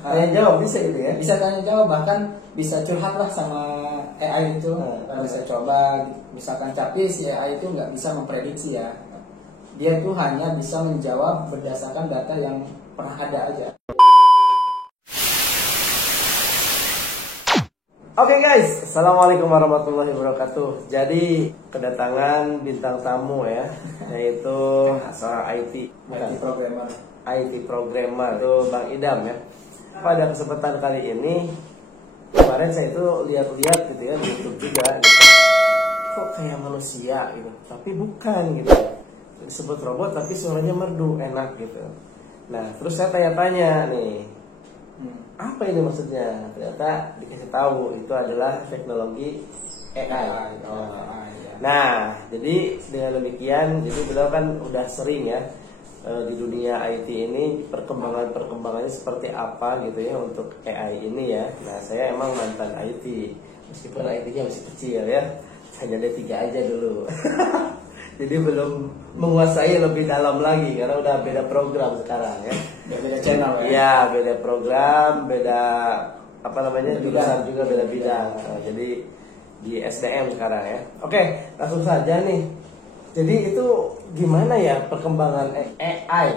tanya jawab bisa gitu ya? Bisa tanya jawab, bahkan bisa curhat lah sama AI itu. Bisa coba misalkan, tapi si AI itu nggak bisa memprediksi ya. Dia tuh hanya bisa menjawab berdasarkan data yang pernah ada aja. Oke guys, assalamualaikum warahmatullahi wabarakatuh. Jadi kedatangan bintang tamu ya, yaitu seorang IT programmer. IT programmer itu Bang Idam ya. Pada kesempatan kali ini, kemarin saya itu lihat-lihat gitu ya di YouTube juga, gitu. Kok kayak manusia gitu, tapi bukan gitu. Disebut robot tapi suaranya merdu, enak gitu. Nah terus saya tanya-tanya nih, apa ini maksudnya? Ternyata dikasih tahu itu adalah teknologi AI. Nah, jadi dengan demikian, jadi beliau kan udah sering ya di dunia IT ini perkembangannya seperti apa gitu ya untuk AI ini ya. Nah, saya emang mantan IT, meskipun IT-nya masih kecil ya, hanya D3 aja dulu. Jadi belum menguasai lebih dalam lagi karena udah beda program sekarang ya. Beda channel ya. Iya, beda program, beda apa namanya, jurusan juga beda bidang. Nah, jadi di SDM sekarang ya. Oke, langsung saja nih. Jadi itu gimana ya perkembangan AI?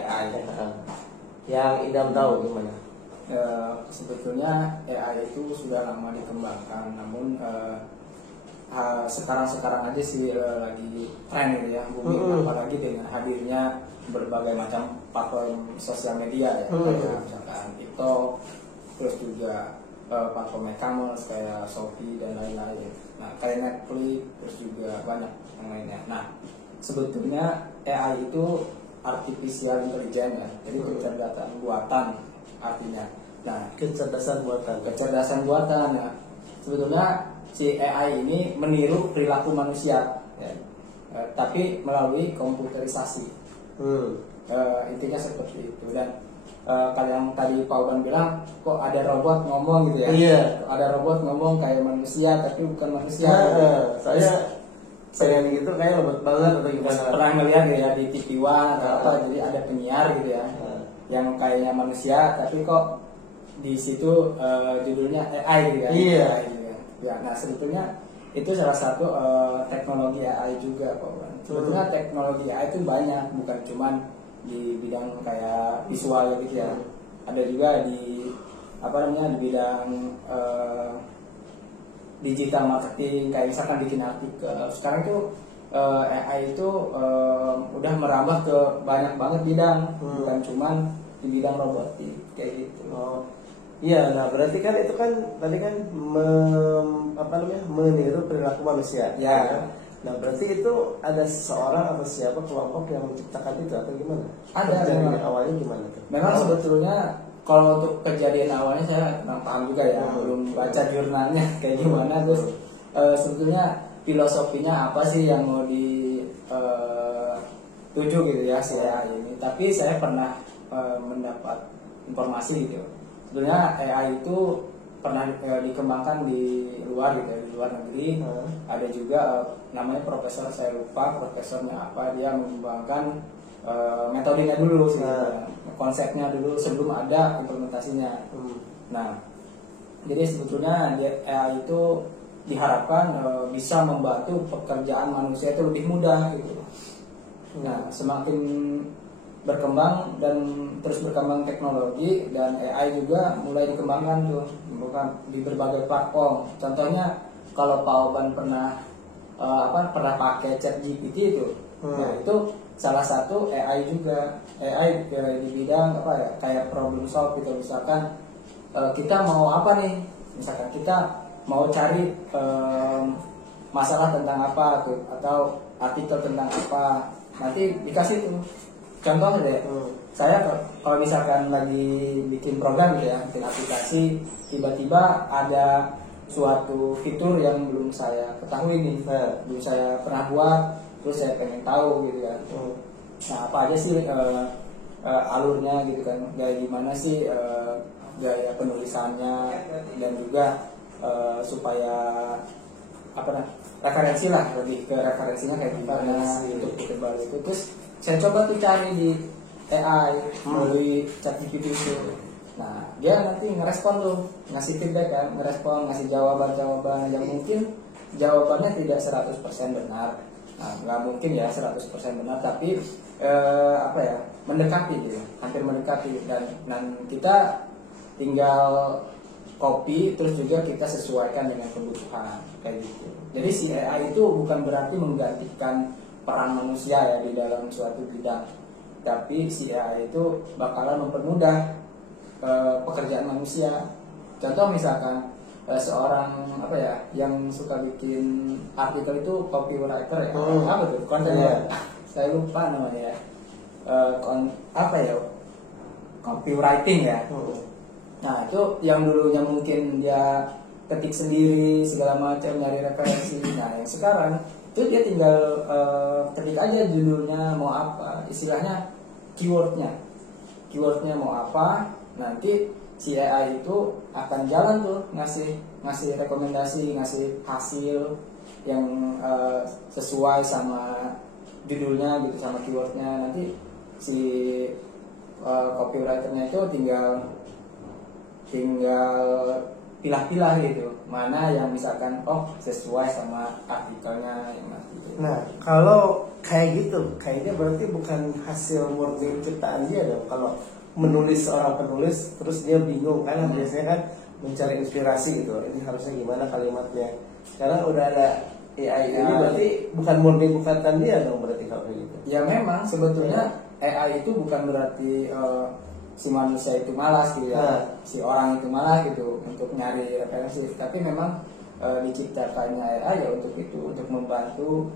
Yang Idam tahu gimana? Sebetulnya AI itu sudah lama dikembangkan, namun sekarang aja sih lagi tren gitu ya, booming, apalagi dengan hadirnya berbagai macam platform sosial media ya, kayak misalkan TikTok, terus juga platform e-commerce kayak Shopee dan lain-lain. Nah, kayak Netflix, terus juga banyak yang lainnya. Nah, sebetulnya AI itu artificial intelligence ya, jadi kecerdasan buatan artinya. Nah, kecerdasan buatan ya. Sebetulnya si AI ini meniru perilaku manusia ya, tapi melalui komputerisasi. Intinya seperti itu. Dan kalau yang tadi Pak Uban bilang, kok ada robot ngomong gitu ya? Iya. Ada robot ngomong kayak manusia tapi bukan manusia. Saya gitu kayak robot banget atau gimana? Pernah ngeliat ya di TV One atau apa, jadi ada penyiar gitu ya, yang kayaknya manusia tapi kok di situ judulnya AI gitu ya. Iya. Ya, nah sebetulnya itu salah satu teknologi AI juga, Pak Wan. Sebetulnya teknologi AI itu banyak, bukan cuman di bidang kayak visual gitu ya. Ada juga di di bidang digital marketing, kayak misalkan bikin artikel. Sekarang itu AI itu udah merambah ke banyak banget bidang, bukan cuman di bidang robotik kayak gitu. Iya, nah berarti kan itu kan tadi kan meniru perilaku manusia. Ya. Nah berarti itu ada seseorang atau siapa kelompok yang menciptakan itu atau gimana? Ada. Kejadian awalnya gimana tuh? Memang sebetulnya kalau untuk kejadian awalnya saya kurang paham juga ya, belum baca jurnalnya kayak gimana. Terus sebetulnya filosofinya apa sih yang mau dituju gitu ya si AI ini. Tapi saya pernah mendapat informasi gitu. Sebenarnya AI itu pernah dikembangkan di luar gitu ya, di luar negeri. Ada juga namanya profesor, saya lupa profesornya apa, dia mengembangkan metodenya dulu sih, konsepnya dulu sebelum ada implementasinya. Nah, jadi sebetulnya AI itu diharapkan bisa membantu pekerjaan manusia itu lebih mudah gitu. Nah, semakin berkembang dan terus berkembang teknologi, dan AI juga mulai dikembangkan tuh di berbagai platform. Contohnya kalau Pak Oban pernah pakai ChatGPT itu, nah itu salah satu AI juga. AI di bidang kayak problem solve gitu. Misalkan kita mau apa nih, misalkan kita mau cari masalah tentang apa tuh, atau artikel tentang apa, nanti dikasih tuh contoh deh. Saya kalau misalkan lagi bikin program gitu ya, bikin aplikasi, tiba-tiba ada suatu fitur yang belum saya ketahui nih, belum saya pernah buat, terus saya pengen tahu gitu kan. Nah, apa aja sih alurnya gitu kan, kayak gimana sih gaya penulisannya, dan juga supaya referensi lah, lebih ke referensinya kayak gimana untuk tebal itu. Terus saya coba tuh cari di AI melalui ChatGPT itu. Nah, dia nanti ngerespon tuh, ngasih feedback kan, ngerespon, ngasih jawaban-jawaban yang mungkin jawabannya tidak 100% benar. Nah, nggak mungkin ya 100% benar, tapi apa ya, mendekati gitu, hampir mendekati, dan kita tinggal copy, terus juga kita sesuaikan dengan kebutuhan kayak gitu. Jadi si AI itu bukan berarti menggantikan peran manusia ya di dalam suatu bidang, tapi si AI itu bakalan mempermudah pekerjaan manusia. Contoh misalkan seorang apa ya yang suka bikin artikel itu copywriter ya, apa tuh konten saya lupa namanya ya, apa ya, copywriting ya. Nah itu yang dulunya mungkin dia ketik sendiri segala macam, nyari referensi. Nah yang sekarang itu dia tinggal ketik aja judulnya mau apa, istilahnya keywordnya mau apa, nanti si AI itu akan jalan tuh ngasih rekomendasi, ngasih hasil yang sesuai sama judulnya gitu, sama keywordnya. Nanti si copywriternya itu tinggal pilah-pilah gitu, mana yang misalkan sesuai sama artikelnya yang nanti. Nah kalau kayak gitu, kayaknya berarti bukan hasil murni ciptaan dia dong. Kalau menulis, seorang penulis terus dia bingung kan, biasanya kan mencari inspirasi gitu, ini harusnya gimana kalimatnya. Sekarang udah ada AI ini berarti bukan murni buatan dia dong berarti kalau kayak gitu. Ya memang sebetulnya AI itu bukan berarti si manusia itu malas gitu ya, si orang itu malas gitu untuk nyari referensi, tapi memang diciptakannya AI ya untuk itu, untuk membantu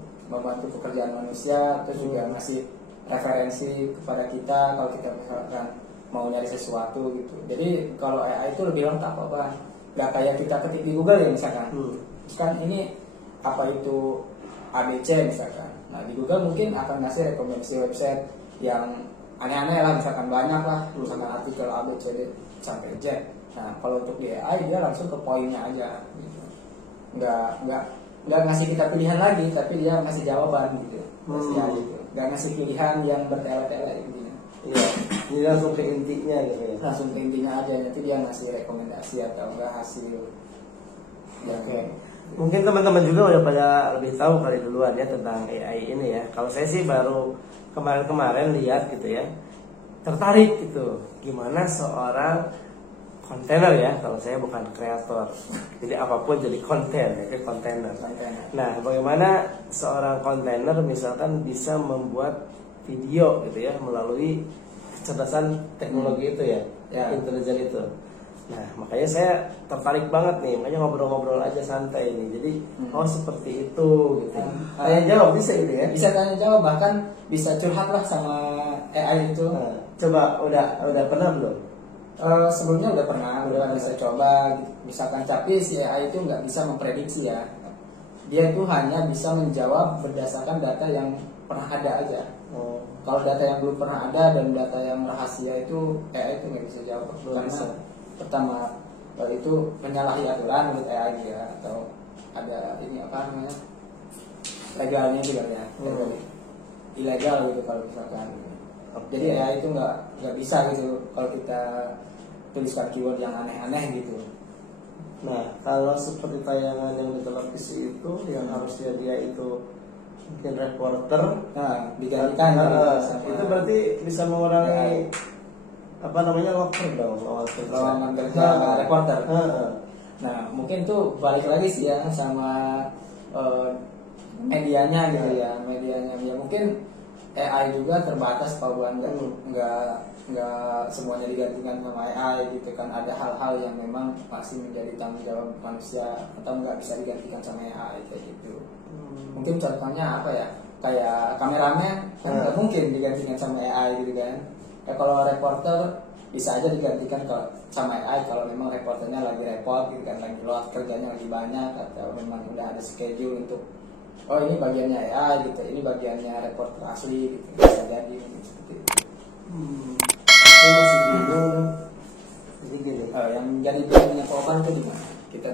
pekerjaan manusia, terus juga ngasih referensi kepada kita kalau kita misalkan mau nyari sesuatu gitu. Jadi kalau AI itu lebih lengkap apa, nggak kayak kita ketik di Google ya misalkan. Misalkan ini apa itu ABC misalkan. Nah di Google mungkin akan ngasih rekomendasi website yang aneh-aneh lah, misalkan banyak lah, misalkan artikel A, B, C, D sampai Z. Nah kalau untuk di AI dia langsung ke poinnya aja gitu. Nggak ngasih kita pilihan lagi, tapi dia ngasih jawaban gitu. Nggak ngasih pilihan yang bertele-tele gitu. Iya, jadi langsung ke intinya gitu ya. Langsung ke intinya aja, nanti dia ngasih rekomendasi atau enggak hasil. Oke. Mungkin teman-teman juga udah pada lebih tahu kali duluan ya tentang AI ini ya. Kalau saya sih baru kemarin-kemarin lihat gitu ya, tertarik gitu. Gimana seorang kontainer ya, kalau saya bukan kreator, jadi apapun jadi konten ya, jadi kontainer. Nah, bagaimana seorang kontainer misalkan bisa membuat video gitu ya melalui kecerdasan teknologi itu ya, intelijen itu. Nah, makanya saya tertarik banget nih, makanya ngobrol-ngobrol aja santai nih. Jadi, seperti itu gitu. Tanya jawab bisa gitu ya? Bisa tanya jawab, bahkan bisa curhat lah sama AI itu. Coba udah pernah belum? Sebelumnya udah bisa coba gitu. Misalkan, tapi si AI itu nggak bisa memprediksi ya. Dia itu hanya bisa menjawab berdasarkan data yang pernah ada aja. Kalau data yang belum pernah ada dan data yang rahasia itu AI itu nggak bisa jawab. Karena pertama itu menyalahi aturan menurut AI dia, atau ada ini apa namanya legalnya juga ya, ilegal gitu kalau misalkan. Jadi AI itu nggak bisa gitu kalau kita tuliskan keyword yang aneh-aneh gitu. Nah kalau seperti tayangan yang di televisi itu yang harusnya dia itu mungkin reporter, digantikan itu berarti bisa mengurangi apa namanya loker dong, lowongan kerja reporter. Nah mungkin tuh balik lagi sih ya sama medianya gitu ya, medianya ya mungkin AI juga terbatas kalau nggak semuanya digantikan sama AI gitu kan. Ada hal-hal yang memang masih menjadi tanggung jawab manusia atau nggak bisa digantikan sama AI kayak gitu. Mungkin contohnya apa ya, kayak kameramen kan nggak mungkin digantikan sama AI gitu kan. Kalau reporter bisa aja digantikan sama AI kalau memang reporternya lagi repot gitu kan, lagi load kerjanya lagi banyak, atau memang udah ada schedule untuk ini bagiannya AI gitu, ini bagiannya reporter asli gitu, bisa jadi gitu, seperti itu. Saya masih bingung. Jadi gini, Yang jadi bagiannya korban itu di mana? Kita